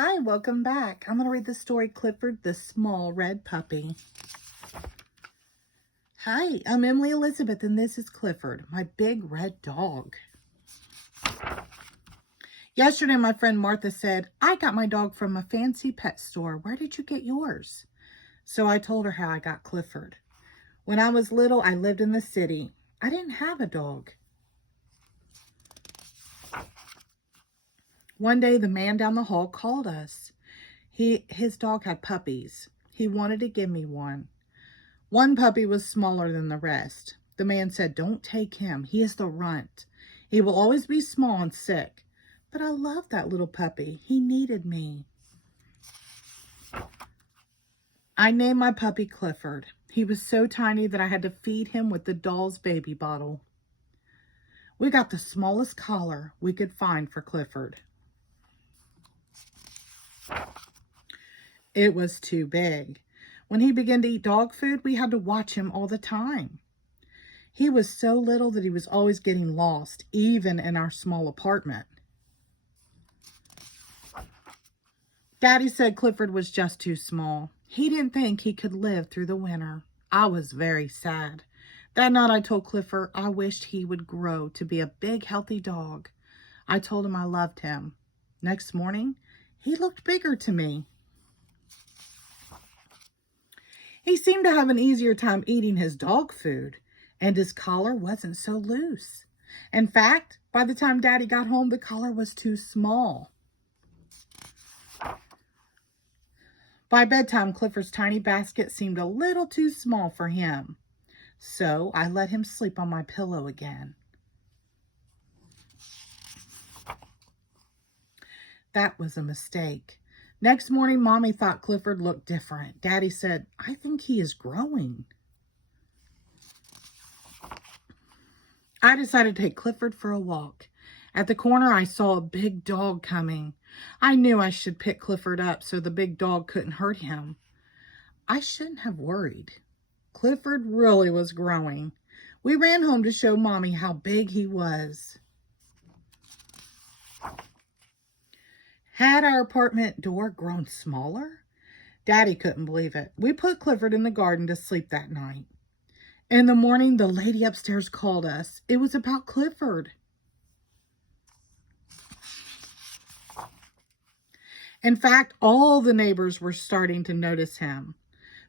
Hi, welcome back. I'm going to read the story Clifford the Small Red Puppy. Hi, I'm Emily Elizabeth and this is Clifford, my big red dog. Yesterday, my friend Martha said, I got my dog from a fancy pet store. Where did you get yours? So I told her how I got Clifford. When I was little, I lived in the city. I didn't have a dog. One day, the man down the hall called us. His dog had puppies. He wanted to give me one. One puppy was smaller than the rest. The man said, don't take him. He is the runt. He will always be small and sick. But I love that little puppy. He needed me. I named my puppy Clifford. He was so tiny that I had to feed him with the doll's baby bottle. We got the smallest collar we could find for Clifford. It was too big. When he began to eat dog food, we had to watch him all the time. He was so little that he was always getting lost, even in our small apartment. Daddy said Clifford was just too small. He didn't think he could live through the winter. I was very sad. That night I told Clifford I wished he would grow to be a big, healthy dog. I told him I loved him. Next morning, he looked bigger to me. He seemed to have an easier time eating his dog food, and his collar wasn't so loose. In fact, by the time Daddy got home, the collar was too small. By bedtime, Clifford's tiny basket seemed a little too small for him, so I let him sleep on my pillow again. That was a mistake. Next morning, Mommy thought Clifford looked different. Daddy said, I think he is growing. I decided to take Clifford for a walk. At the corner, I saw a big dog coming. I knew I should pick Clifford up so the big dog couldn't hurt him. I shouldn't have worried. Clifford really was growing. We ran home to show Mommy how big he was. Had our apartment door grown smaller? Daddy couldn't believe it. We put Clifford in the garden to sleep that night. In the morning, the lady upstairs called us. It was about Clifford. In fact, all the neighbors were starting to notice him.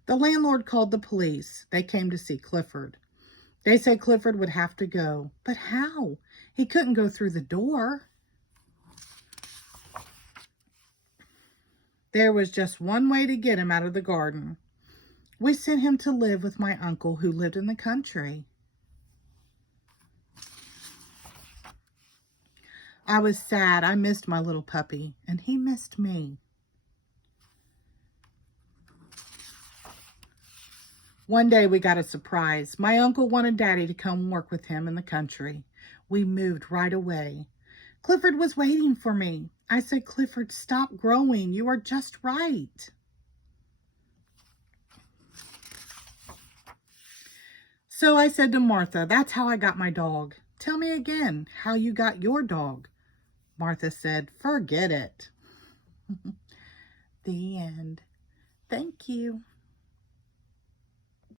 The landlord called the police. They came to see Clifford. They said Clifford would have to go. But how? He couldn't go through the door. There was just one way to get him out of the garden. We sent him to live with my uncle who lived in the country. I was sad. I missed my little puppy, and he missed me. One day we got a surprise. My uncle wanted Daddy to come work with him in the country. We moved right away. Clifford was waiting for me. I said, Clifford, stop growing. You are just right. So I said to Martha, that's how I got my dog. Tell me again how you got your dog. Martha said, forget it. The end. Thank you.